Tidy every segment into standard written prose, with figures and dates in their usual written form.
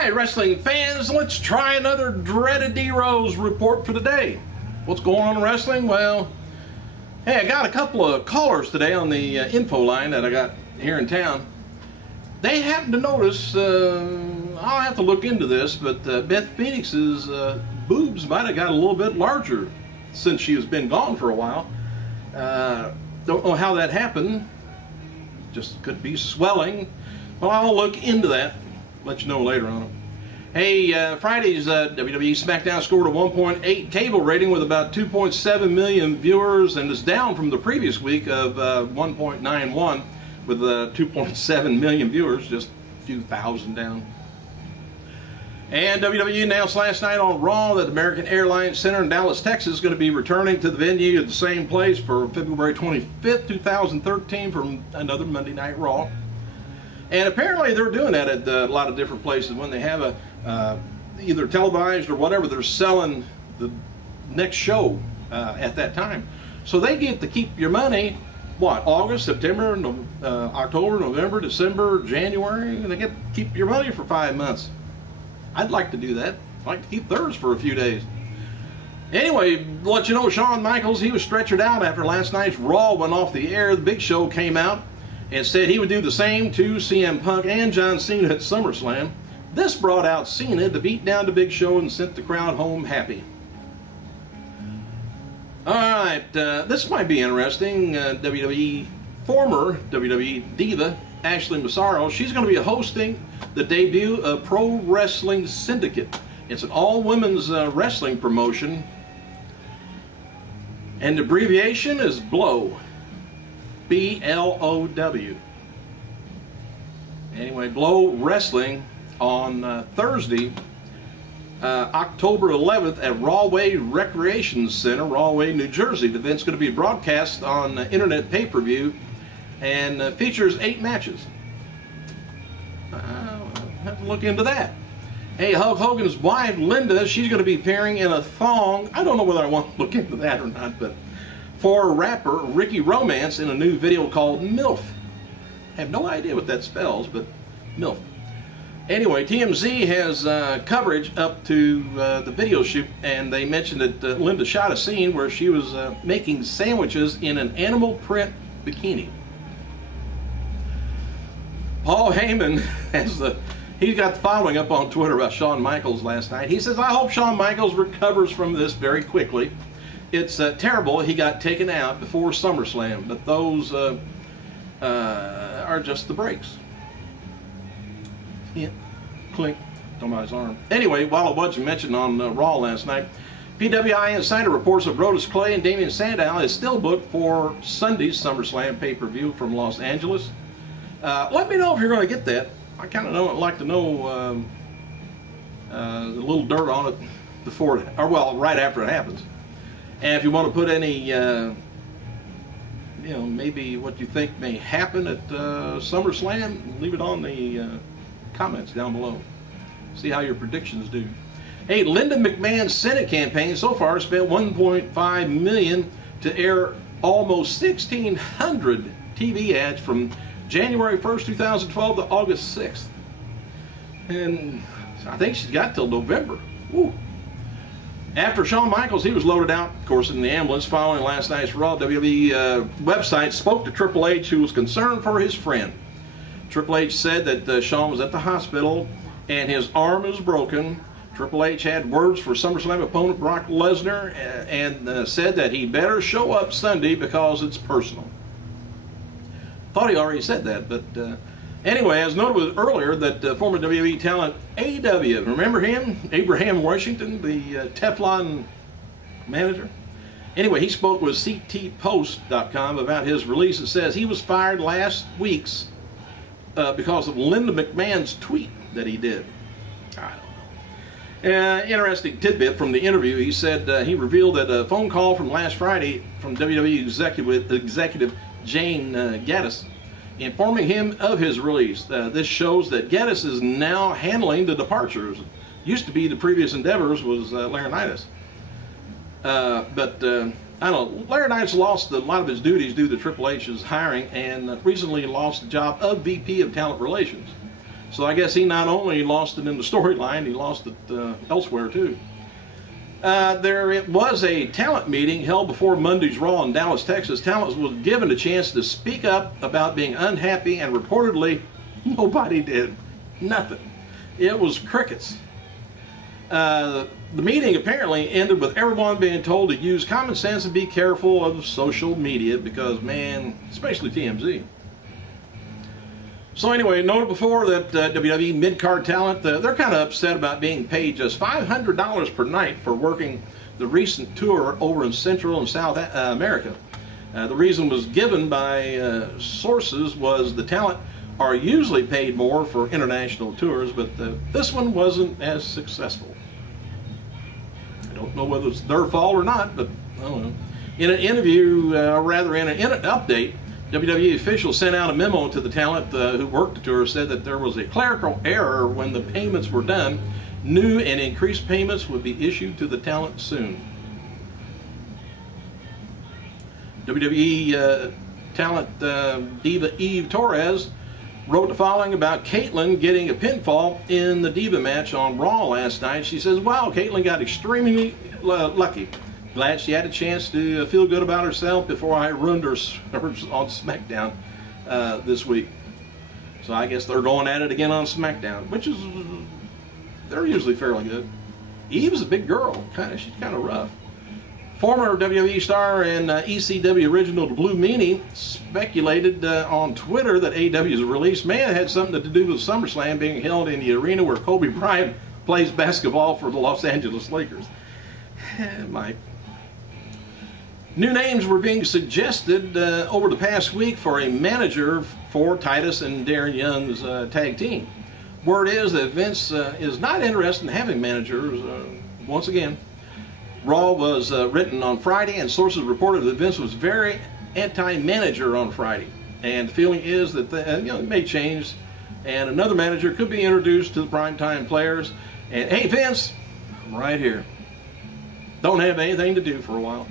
Hi, wrestling fans. Let's try another Dreaded D-Rose report for the day. What's going on in wrestling? Well, hey, I got a couple of callers today on the info line that I got here in town. They happened to notice, I'll have to look into this, but Beth Phoenix's boobs might have got a little bit larger since she has been gone for a while. Don't know how that happened. Just could be swelling. Well, I'll look into that. Let you know later on it. Hey, Friday's WWE SmackDown scored a 1.8 cable rating with about 2.7 million viewers, and is down from the previous week of 1.91 with 2.7 million viewers, just a few thousand down. And WWE announced last night on Raw that American Airlines Center in Dallas, Texas is going to be returning to the venue at the same place for February 25th, 2013 for another Monday Night Raw. And apparently they're doing that at a lot of different places. When they have either televised or whatever, they're selling the next show at that time. So they get to keep your money, what, August, September, October, November, December, January. They get to keep your money for 5 months. I'd like to do that. I'd like to keep theirs for a few days. Anyway, let you know, Shawn Michaels, he was stretchered out after last night's Raw went off the air. The Big Show came out and said he would do the same to CM Punk and John Cena at SummerSlam. This brought out Cena to beat down the Big Show and sent the crowd home happy. Alright, this might be interesting. Former WWE Diva Ashley Massaro, she's going to be hosting the debut of Pro Wrestling Syndicate. It's an all-women's wrestling promotion, and the abbreviation is BLOW. B-L-O-W. Anyway, BLOW Wrestling on Thursday, October 11th at Rahway Recreation Center, Rahway, New Jersey. The event's going to be broadcast on internet pay-per-view and features 8 matches. I'll have to look into that. Hey, Hulk Hogan's wife, Linda, she's going to be appearing in a thong. I don't know whether I want to look into that or not, but for rapper Ricky Romance in a new video called MILF. I have no idea what that spells, but MILF. Anyway, TMZ has coverage up to the video shoot, and they mentioned that Linda shot a scene where she was making sandwiches in an animal print bikini. Paul Heyman he's got the following up on Twitter about Shawn Michaels last night. He says, I hope Shawn Michaels recovers from this very quickly. It's terrible he got taken out before SummerSlam, but those are just the breaks. Yeah, clink, talking about his arm. Anyway, while it wasn't mentioned on Raw last night, PWI Insider reports that Brodus Clay and Damian Sandow is still booked for Sunday's SummerSlam pay-per-view from Los Angeles. Let me know if you're going to get that. I kind of like to know a little dirt on it before it, or well, right after it happens. And if you want to put any, you know, maybe what you think may happen at SummerSlam, leave it on the comments down below. See how your predictions do. Hey, Linda McMahon's Senate campaign so far spent $1.5 million to air almost 1,600 TV ads from January 1st, 2012 to August 6th. And I think she's got till November. Woo. After Shawn Michaels, he was loaded out, of course, in the ambulance following last night's Raw. WWE website spoke to Triple H, who was concerned for his friend. Triple H said that Shawn was at the hospital and his arm is broken. Triple H had words for SummerSlam opponent Brock Lesnar and said that he better show up Sunday because it's personal. Thought he already said that, but anyway, as noted earlier, that former WWE talent AW, remember him? Abraham Washington, the Teflon manager? Anyway, he spoke with CTPost.com about his release and says he was fired last week because of Linda McMahon's tweet that he did. I don't know. Interesting tidbit from the interview. He said he revealed that a phone call from last Friday from WWE executive Jane Gaddis informing him of his release. This shows that Gaddis is now handling the departures. Used to be the previous endeavors was Laurinaitis. But I don't know, Laurinaitis lost a lot of his duties due to Triple H's hiring and recently lost the job of VP of Talent Relations. So I guess he not only lost it in the storyline, he lost it elsewhere too. There was a talent meeting held before Monday's Raw in Dallas, Texas. Talent was given a chance to speak up about being unhappy, and reportedly nobody did. Nothing. It was crickets. The meeting apparently ended with everyone being told to use common sense and be careful of social media because, man, especially TMZ. So anyway, noted before that WWE mid-card talent, they're kind of upset about being paid just $500 per night for working the recent tour over in Central and South America. The reason was given by sources was the talent are usually paid more for international tours, but this one wasn't as successful. I don't know whether it's their fault or not, but I don't know. In an interview, rather in an update, WWE officials sent out a memo to the talent who worked the tour, said that there was a clerical error when the payments were done. New and increased payments would be issued to the talent soon. WWE talent diva Eve Torres wrote the following about Caitlyn getting a pinfall in the Diva match on Raw last night. She says, wow, Caitlyn got extremely lucky. Glad she had a chance to feel good about herself before I ruined her on SmackDown this week. So I guess they're going at it again on SmackDown, which is, they're usually fairly good. Eve's a big girl, she's kind of rough. Former WWE star and ECW original Blue Meanie speculated on Twitter that AEW's release may have had something to do with SummerSlam being held in the arena where Kobe Bryant plays basketball for the Los Angeles Lakers. It might. New names were being suggested over the past week for a manager for Titus and Darren Young's tag team. Word is that Vince is not interested in having managers once again. Raw was written on Friday, and sources reported that Vince was very anti-manager on Friday. And the feeling is that it may change, and another manager could be introduced to the primetime players. And hey, Vince, I'm right here. Don't have anything to do for a while.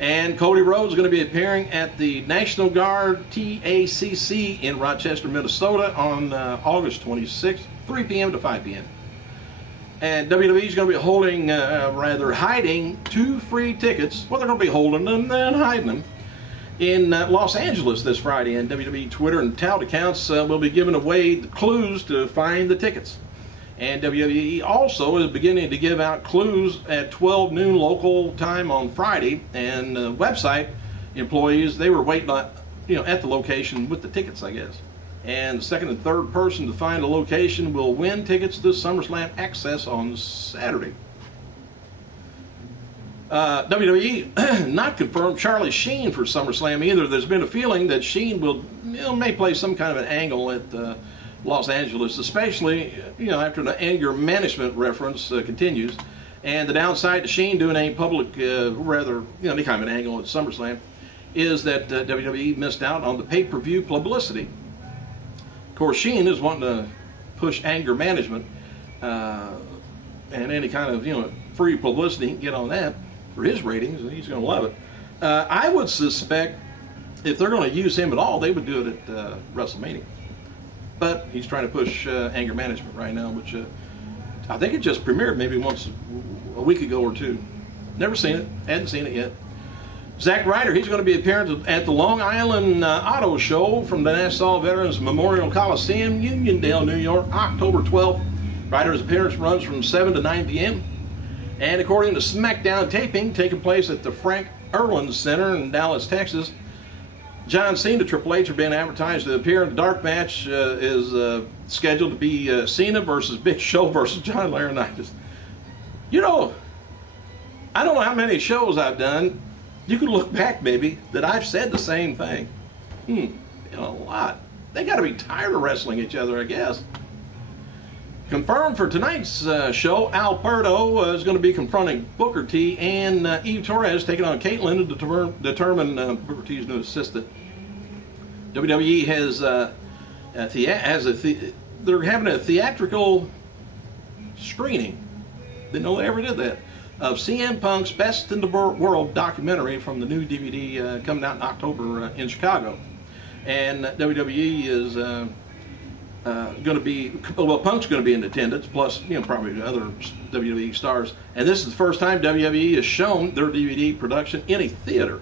And Cody Rhodes is going to be appearing at the National Guard TACC in Rochester, Minnesota on August 26th, 3 p.m. to 5 p.m. And WWE is going to be holding, hiding 2 free tickets. Well, they're going to be holding them and hiding them in Los Angeles this Friday. And WWE Twitter and tout accounts will be giving away the clues to find the tickets. And WWE also is beginning to give out clues at 12 noon local time on Friday. And website employees, they were waiting at the location with the tickets, I guess. And the second and third person to find a location will win tickets to SummerSlam Access on Saturday. WWE not confirmed Charlie Sheen for SummerSlam either. There's been a feeling that Sheen may play some kind of an angle at Los Angeles, especially after the anger management reference continues. And the downside to Sheen doing a public, any kind of an angle at SummerSlam, is that WWE missed out on the pay-per-view publicity. Of course, Sheen is wanting to push anger management, and any kind of free publicity he can get on that for his ratings, and he's going to love it. I would suspect if they're going to use him at all, they would do it at WrestleMania. But he's trying to push anger management right now, which I think it just premiered maybe once a week ago or two. Never seen it, hadn't seen it yet. Zack Ryder, he's going to be appearing at the Long Island Auto Show from the Nassau Veterans Memorial Coliseum, Uniondale, New York, October 12th. Ryder's appearance runs from 7 to 9 p.m. And according to SmackDown taping taking place at the Frank Erwin Center in Dallas, Texas, John Cena, Triple H are being advertised to appear in the dark match. Is scheduled to be Cena versus Big Show versus John Laurinaitis. I don't know how many shows I've done. You can look back, maybe, that I've said the same thing. A lot. They got to be tired of wrestling each other, I guess. Confirmed for tonight's show, Alberto is going to be confronting Booker T, and Eve Torres taking on Caitlyn to determine Booker T's new assistant. WWE they're having a theatrical screening. Didn't know they ever did that. Of CM Punk's Best in the World documentary from the new DVD coming out in October in Chicago. And WWE is going to be, well, Punk's going to be in attendance, plus, you know, probably other WWE stars. And this is the first time WWE has shown their DVD production in a theater.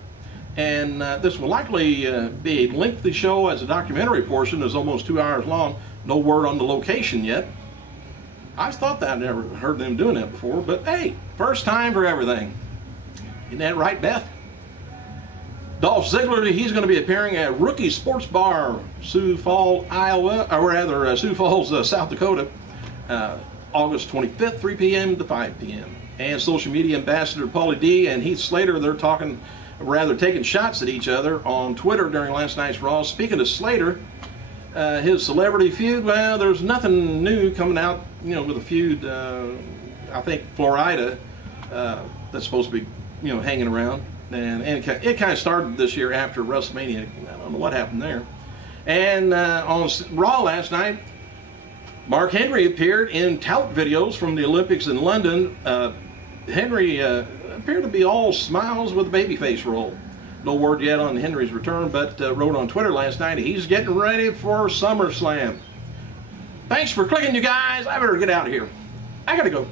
And this will likely be a lengthy show, as a documentary portion is almost 2 hours long. No word on the location yet. I thought that, I'd never heard them doing that before, but hey, first time for everything. Isn't that right, Beth? Dolph Ziggler, he's going to be appearing at Rookie Sports Bar, Sioux Falls, Iowa, or rather Sioux Falls, South Dakota, August 25th, 3 p.m. to 5 p.m. And social media ambassador Paulie D and Heath Slater, they're talking, rather taking shots at each other on Twitter during last night's Raw. Speaking of Slater, his celebrity feud, well, there's nothing new coming out, you know, with a feud. I think Florida, that's supposed to be, you know, hanging around. And it kind of started this year after WrestleMania. I don't know what happened there. And on Raw last night, Mark Henry appeared in tout videos from the Olympics in London. Henry appeared to be all smiles with a babyface roll. No word yet on Henry's return, but wrote on Twitter last night he's getting ready for SummerSlam. Thanks for clicking, you guys. I better get out of here. I gotta go.